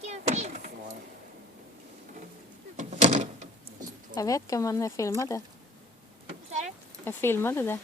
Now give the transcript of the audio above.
vilken finns. Jag vet inte om man filmade. Vad sa du? Jag filmade det.